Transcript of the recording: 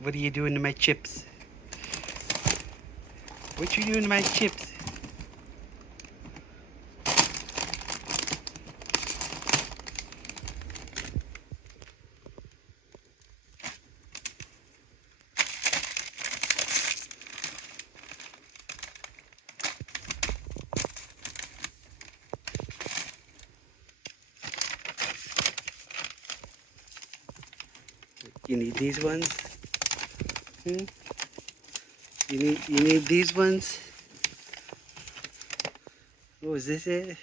What are you doing to my chips? What you doing to my chips? You need these ones? Hmm? You need these ones? Oh, is this it?